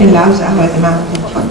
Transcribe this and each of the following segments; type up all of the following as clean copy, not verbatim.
اللي عاوز قهوة يا جماعة اتفضل.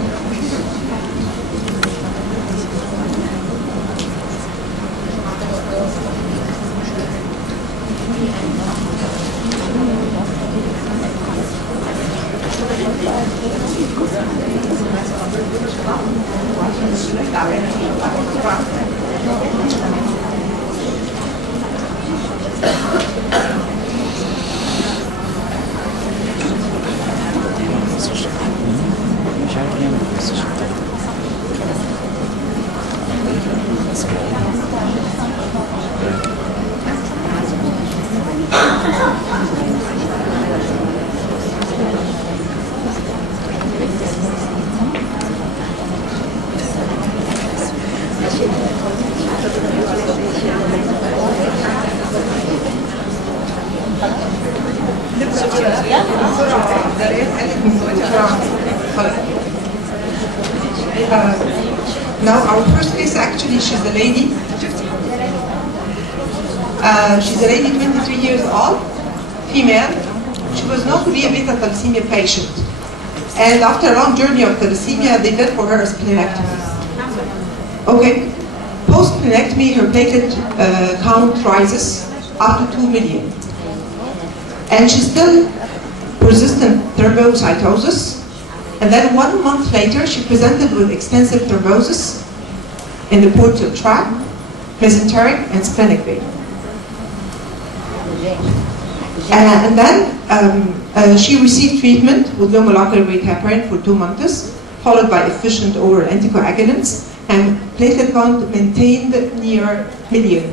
Now our first case, actually, she's a lady. She's a lady, 23 years old, female. She was known to be a beta thalassemia patient. And after a long journey of thalassemia, they did for her a splenectomy. Okay. Post-splenectomy, her platelet count rises up to 2 million. And she's still persistent thrombocytosis. And then 1 month later, she presented with extensive thrombosis in the portal tract, mesenteric, and splenic vein. And then she received treatment with low molecular weight heparin for 2 months, followed by efficient oral anticoagulants, and platelet count maintained near million.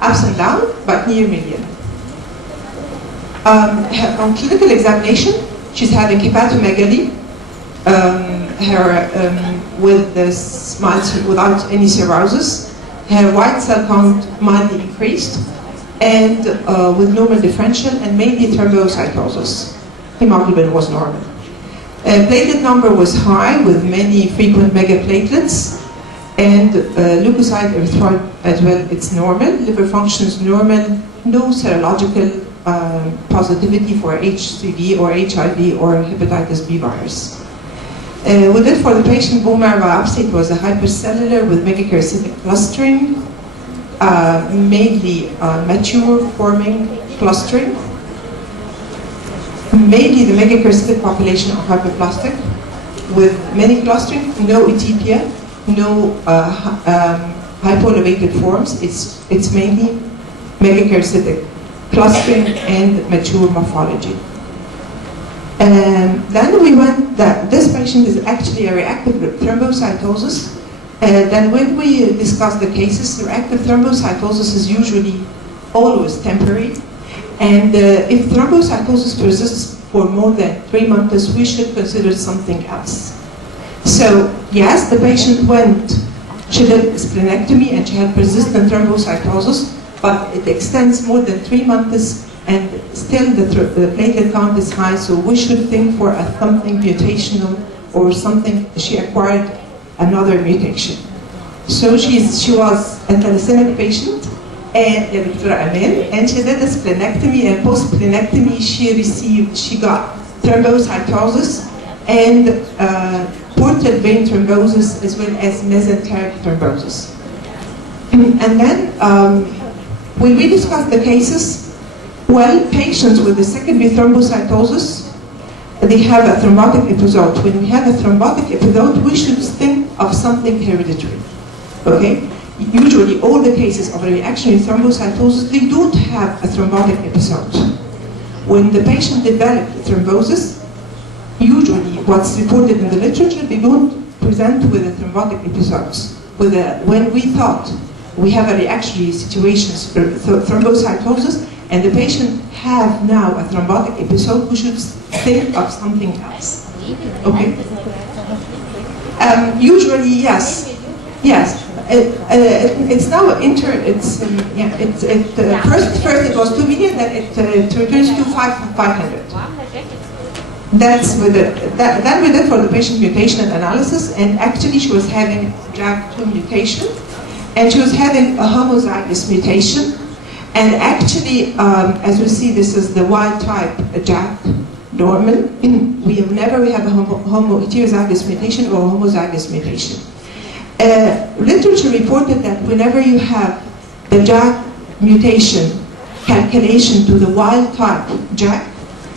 Ups and down, but near million. On clinical examination, she's having hepatomegaly, with the smiles without any cirrhosis, her white cell count mildly increased, and with normal differential and mainly thrombocytosis. Hemoglobin was normal. Platelet number was high with many frequent megaplatelets, and leukocyte erythroid as well, it's normal. Liver functions normal, no serological positivity for HCV or HIV or hepatitis B virus. We did for the patient bone marrow biopsy. It was a hypercellular with megakaryocytic clustering, mainly mature forming clustering. Mainly the megakaryocytic population are hyperplastic with many clustering, no atypia, no hypoelevated forms. It's mainly megakaryocytic clustering and mature morphology. And then we went that this patient is actually a reactive thrombocytosis. Then when we discuss the cases, reactive thrombocytosis is usually always temporary. And if thrombocytosis persists for more than 3 months, we should consider something else. So yes, the patient she did splenectomy and she had persistent thrombocytosis, but it extends more than 3 months and still the platelet count is high, so we should think for something mutational or something, she acquired another mutation. So she was a thalassemic patient, and she did a splenectomy, and post-splenectomy she got thrombocytosis and portal vein thrombosis as well as mesenteric thrombosis. And then when we discussed the cases, well, patients with the secondary thrombocytosis, they have a thrombotic episode. When we have a thrombotic episode, we should think of something hereditary. Okay? Usually, all the cases of reactionary thrombocytosis, they don't have a thrombotic episode. When the patient develops thrombosis, usually what's reported in the literature, they don't present with a thrombotic episodes. When we thought we have a reactionary situation, thrombocytosis, and the patient have now a thrombotic episode, we should think of something else. Okay? Usually, yes. It's now first it was 2 million, then it returns to 500. That's with then we did for the patient mutation analysis, and actually she was having JAK2 mutation, and she was having a homozygous mutation. And actually, as we see, this is the wild type JAK normal. We never have a heterozygous mutation or homozygous mutation. Literature reported that whenever you have the JAK mutation calculation to the wild type JAK,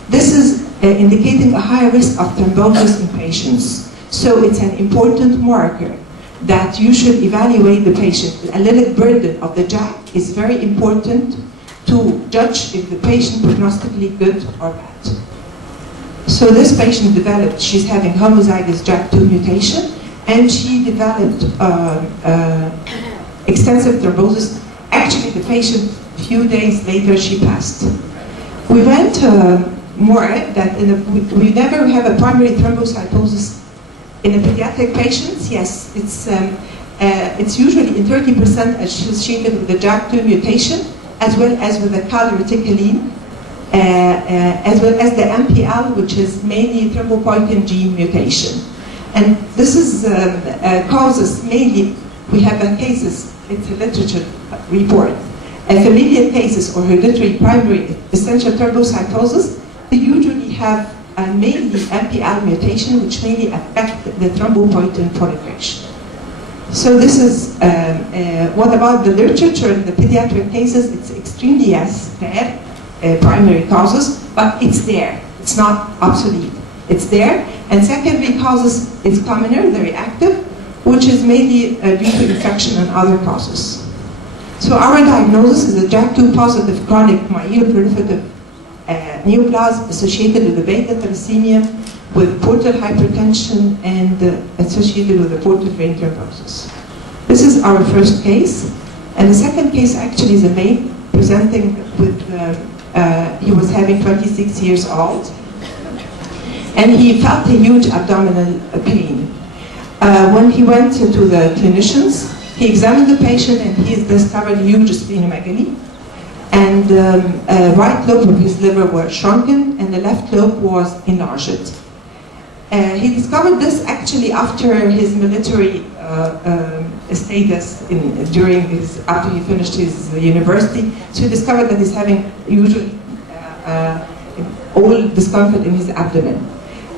this is indicating a higher risk of thrombosis in patients. So it's an important marker that you should evaluate the patient. The allelic burden of the JAK is very important to judge if the patient prognostically good or bad. So this patient developed, she's having homozygous JAK2 mutation, and she developed extensive thrombosis. Actually, the patient, a few days later, she passed. We went more that we never have a primary thrombocytosis in the pediatric patients. Yes, it's usually in 30% associated with the JAK2 mutation, as well as with the calreticulin, as well as the MPL, which is mainly thrombopoietin gene mutation. And this is causes mainly, we have cases, it's a literature report, familial cases or hereditary primary essential thrombocytosis, they usually have mainly MPL mutation, which mainly affect the thrombopoietin proliferation. So this is, what about the literature in the pediatric cases? It's extremely rare, primary causes, but it's there. It's not obsolete. It's there. And secondary causes is commoner, very active, which is mainly due to infection and other causes. So our diagnosis is a JAK2 positive chronic myeloproliferative neoplasm associated with the beta thalassemia, with portal hypertension, and associated with the portal vein thrombosis. This is our first case. And the second case actually is a male presenting with, he was having 26 years old, and he felt a huge abdominal pain. When he went to the clinicians, he examined the patient and he discovered huge splenomegaly. And right lobe of his liver was shrunken and the left lobe was enlarged. He discovered this actually after his military status after he finished his university. So he discovered that he's having usually all discomfort in his abdomen.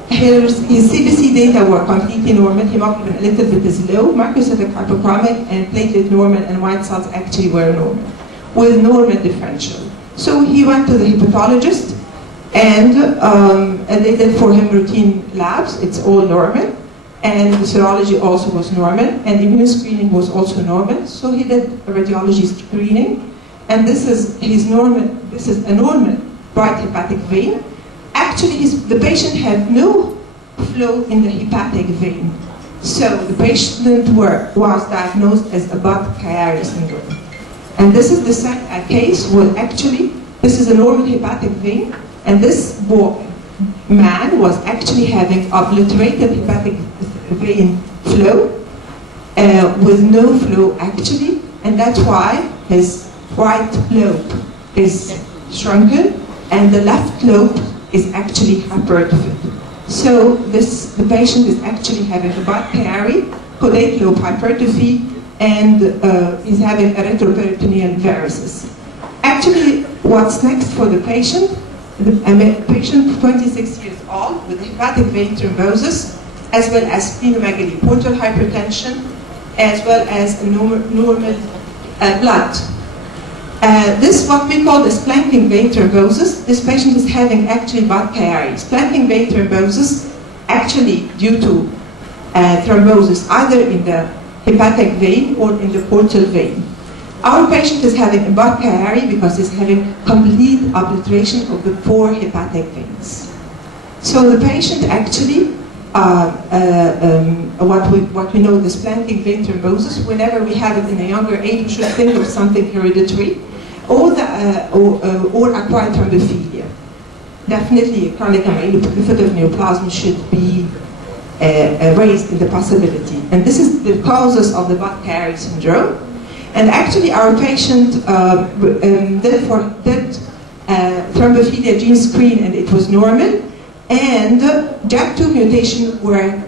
His CBC data were completely normal, hemoglobin a little bit is low, microcytic hypochromic, and platelet normal, and white cells actually were normal, with normal differential. So he went to the hepatologist, and they did for him routine labs, it's all normal, and the serology also was normal, and immune screening was also normal, so he did a radiology screening, and this is a normal right hepatic vein. Actually, the patient had no flow in the hepatic vein. So the patient was diagnosed as a Budd-Chiari syndrome. And this is the case where actually, this is a normal hepatic vein, and this man was actually having obliterated hepatic vein flow with no flow actually, and that's why his right lobe is shrunken and the left lobe is actually hypertrophied. So the patient is actually having a Budd-Chiari, caudate lobe hypertrophy, and is having erythroperitoneal varices. Actually, what's next for the patient? The patient 26 years old with hepatic vein thrombosis, as well as splenomegaly, portal hypertension, as well as normal blood. This is what we call the splanking vein thrombosis. This patient is having actually Budd-Chiari. Splanking vein thrombosis actually due to thrombosis either in the hepatic vein or in the portal vein. Our patient is having a Budd-Chiari because he's having complete obliteration of the 4 hepatic veins. So the patient actually, what we know, the splanking vein thrombosis, whenever we have it in a younger age, we should think of something hereditary or acquired thrombophilia. Definitely, chronic myeloproliferative neoplasm should be raised in the possibility. And this is the causes of the Budd-Chiari syndrome. And actually, our patient did thrombophilia gene screen, and it was normal. And JAK2 mutation were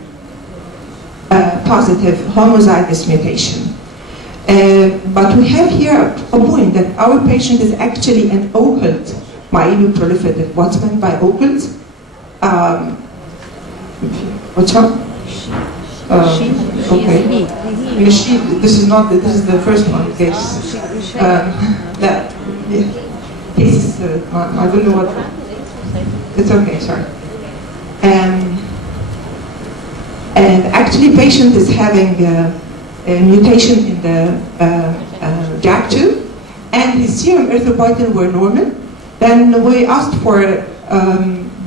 positive, homozygous mutation. But we have here a point that our patient is actually an occult myeloproliferative. What's meant by occult? What's wrong? Okay. This is not. This is the first one. Case. That. Yeah. Case. I don't know what. It's okay. Sorry. And actually, patient is having a mutation in the JAK2, and his serum erythropoietin were normal. Then we asked for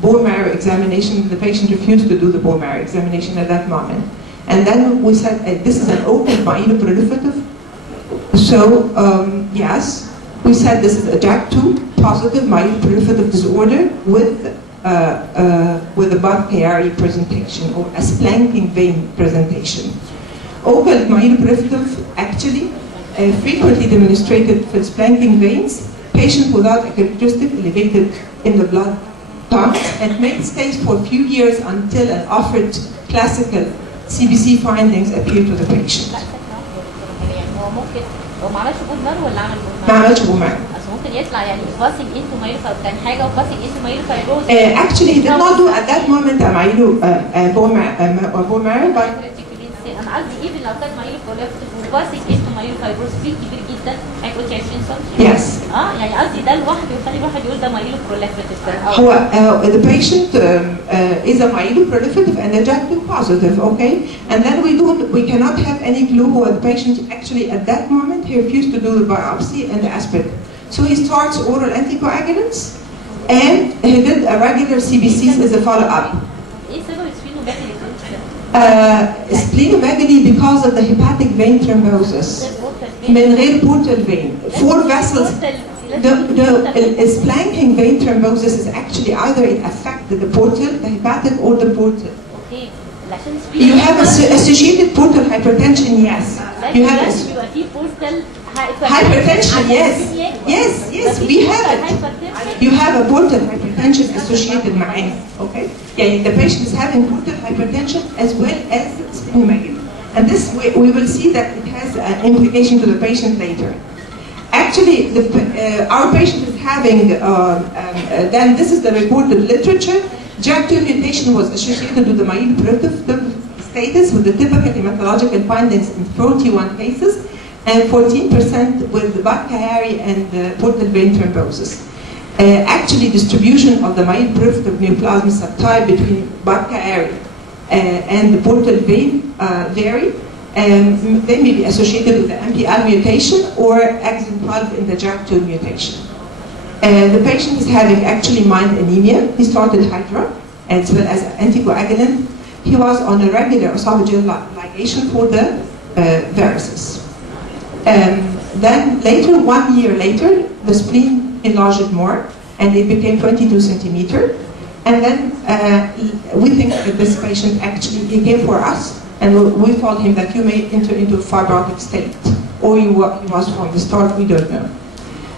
bone marrow examination. The patient refused to do the bone marrow examination at that moment. And then we said, this is an open myeloproliferative. So, yes, we said this is a JAK2 positive myeloproliferative disorder with a Budd-Chiari presentation or a splanking vein presentation. Open myeloproliferative actually frequently demonstrated with splanking veins, patient without a characteristic elevated in the blood counts, and may stay for a few years until an offered classical CBC findings appear to the patient. هو ما عملش بون مارو ولا عمل بون ما عملش بون مارو. اصل ممكن يطلع يعني باسنج انتو مايلو كان حاجه وباسنج انتو مايلو فايبروز. Actually, he did not do at that moment a bone marrow, but انا قصدي ايفن لو كان مايلو بروليفتيف وباسنج انتو مايلو فايبروز فيه كبير جدا هيكون 20 سم. Yes. يعني قصدي ده لوحده يخلي الواحد يقول ده مايلو بروليفتيف. هو the patient is a myeloproliferative and a JAK2 positive, okay? And then we cannot have any clue who the patient actually at that moment he refused to do the biopsy and the aspirate. So he starts oral anticoagulants and he did a regular CBCs as a follow-up. ايه سبب السفينوميجالي؟ Splenomegaly because of the hepatic vein thrombosis. من غير portal vein. 4 vessels. The splanking vein thrombosis is actually either it affected the portal, the hepatic, or the portal. Okay. You have associated portal hypertension, yes. You have hypertension, yes. Yes, we have it. You have a portal hypertension associated معاه, okay? Yeah, the patient is having portal hypertension as well as splenomegaly. And this, we will see that it has an implication to the patient later. Actually, our patient is having, then this is the reported literature. JAK2 mutation was associated with the myeloproliferative status with the typical hematological findings in 41 cases and 14% with the Budd-Chiari and the portal vein thrombosis. Actually, distribution of the myeloproliferative neoplasm subtype between Budd-Chiari and the portal vein vary. They may be associated with the MPL mutation or exon 12 in the JAK2 mutation. The patient is having actually mild anemia. He started Hydra as well as anticoagulant. He was on a regular esophageal ligation for the varices. Then later, 1 year later, the spleen enlarged more and it became 22 centimeter. And then we think that this patient actually, he came for us and we told him that you may enter into a fibrotic state or he was from the start, we don't know.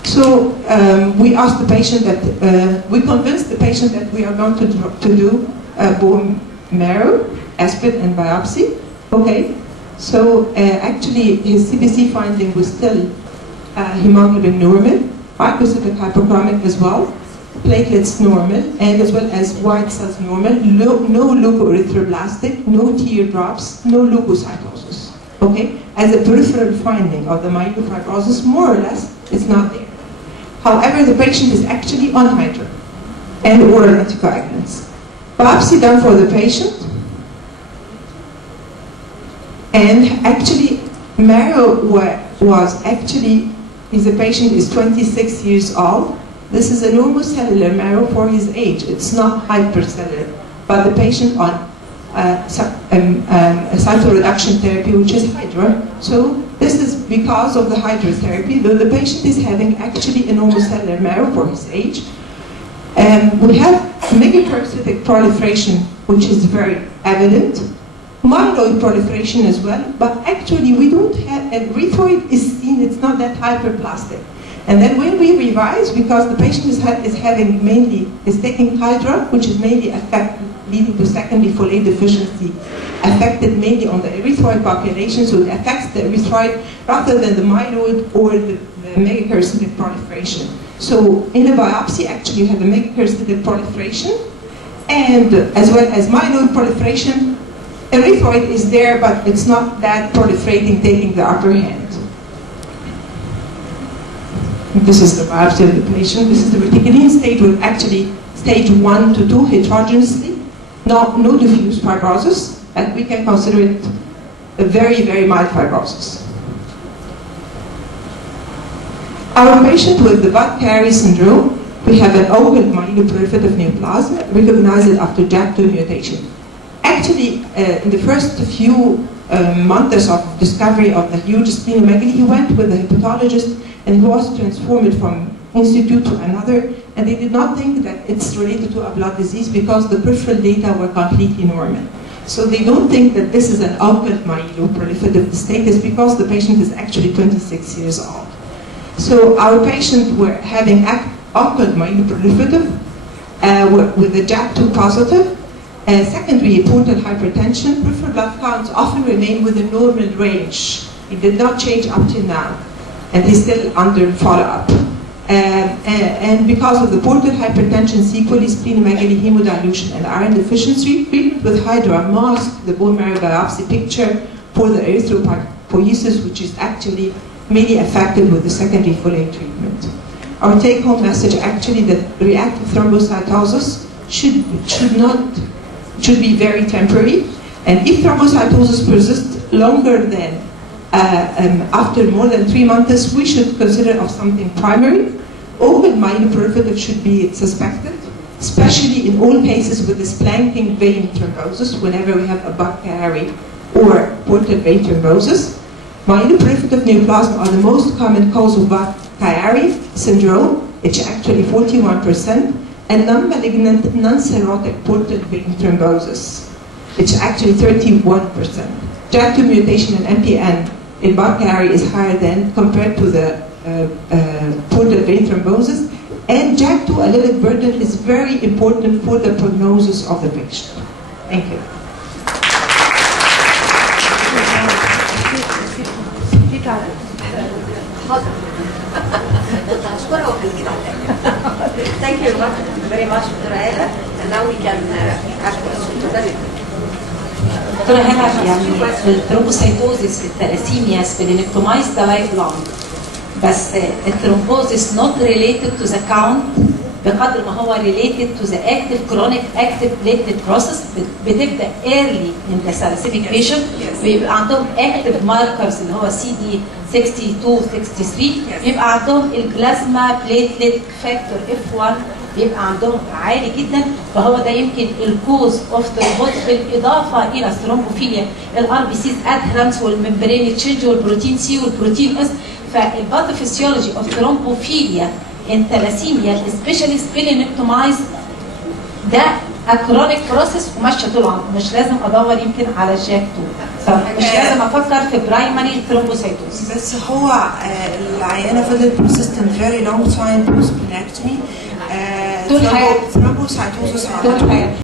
So we asked the patient that, we convinced the patient that we are going to do a bone marrow, aspirate and biopsy. Okay, so actually his CBC finding was still hemoglobin normal, microcytic hyperchromic as well, platelets normal, and as well as white cells normal, no leukoerythroblastic, no teardrops, no leukocytosis. Okay, as a peripheral finding of the myelofibrosis, more or less, it's not there. However, the patient is actually on Hydra and oral anticoagulants. Biopsy done for the patient, and actually marrow was actually, the patient is 26 years old. This is a normal cellular marrow for his age. It's not hypercellular, but the patient on cytoreduction therapy, which is Hydra. So this is because of the Hydra therapy, though the patient is having actually a normal cellular marrow for his age. We have megakaryocytic proliferation, which is very evident. Myeloid proliferation as well, but actually we don't have, erythroid is seen, it's not that hyperplastic. And then when we revise, because the patient is having mainly, is taking Hydra, which is mainly leading to secondary folate deficiency, affected mainly on the erythroid population, so it affects the erythroid rather than the myeloid or the megakaryocytic proliferation. So in a biopsy, actually you have a megakaryocytic proliferation, and as well as myeloid proliferation. Erythroid is there, but it's not that proliferating, taking the upper hand. This is the biopsy of the patient. This is the reticulin stage with actually stage 1 to 2 heterogeneously, no diffuse fibrosis, and we can consider it a very, very mild fibrosis. Our patient with the Budd-Chiari syndrome, we have an oval myeloproliferative neoplasm recognized after JAK2 mutation. Actually, in the first few months of discovery of the huge splenomegaly, he went with the hepatologist and he was transformed from institute to another, and they did not think that it's related to a blood disease because the peripheral data were completely normal. So they don't think that this is an occult myeloproliferative status because the patient is actually 26 years old. So our patient were having occult myeloproliferative with the JAK2 positive, secondary portal hypertension, peripheral blood counts often remain within normal range. It did not change up till now, and he's still under follow-up. And because of the portal hypertension, sequelae, splenomegaly, hemodilution, and iron deficiency, treatment with Hydra masked the bone marrow biopsy picture for the erythropoiesis, which is actually mainly affected with the secondary folate treatment. Our take-home message actually that reactive thrombocytosis should be very temporary, and if thrombocytosis persists longer than after more than 3 months, we should consider of something primary. Open myeloproliferative should be suspected, especially in all cases with this planking vein thrombosis, whenever we have a Budd-Chiari or portal vein thrombosis. Myeloproliferative neoplasm are the most common cause of Budd-Chiari syndrome, it's actually 41%, and non-malignant, non-cirrhotic portal vein thrombosis, it's actually 31%. JAK2 mutation and MPN in Budd-Chiari is higher than compared to the portal vein thrombosis, and JAK2 allelic burden is very important for the prognosis of the patient. Thank you. Thank you very much, Dr. Ella. And now we can ask questions. دكتورة هلا، يعني الثرومبوسيتوزيس في الثلاسيميا سبلينكتومايز ده لايف لونج، بس الثرومبوزيس not related to the count بقدر ما هو related to the active chronic active platelet process. بتبدا early in the thalassemia patient بيبقى عندهم active markers اللي هو CD 62 63، بيبقى عندهم البلازما platelet factor F1 بيبقى عندهم عالي جدا، فهو ده يمكن الكوز اوف ثرومبوزيس بالاضافه الى الثرومبوفيليا، الار بي سيز ادهرنس والممبرين تشينج والبروتين سي والبروتين اس. فالباثوفيسيولوجي اوف ثرومبوفيليا ان ثلاسيميا سبيشالي سبلينكتومايز ده اكرونيك بروسيس وماشيه طول العمر، مش لازم ادور يمكن على جاك 2، مش لازم افكر في برايمري ثرومبوسيتوز. بس هو العيانه فضلت persistent very long time post-splenectomy. طول حياتها. ثرومبوسيتوزس طول حياتها.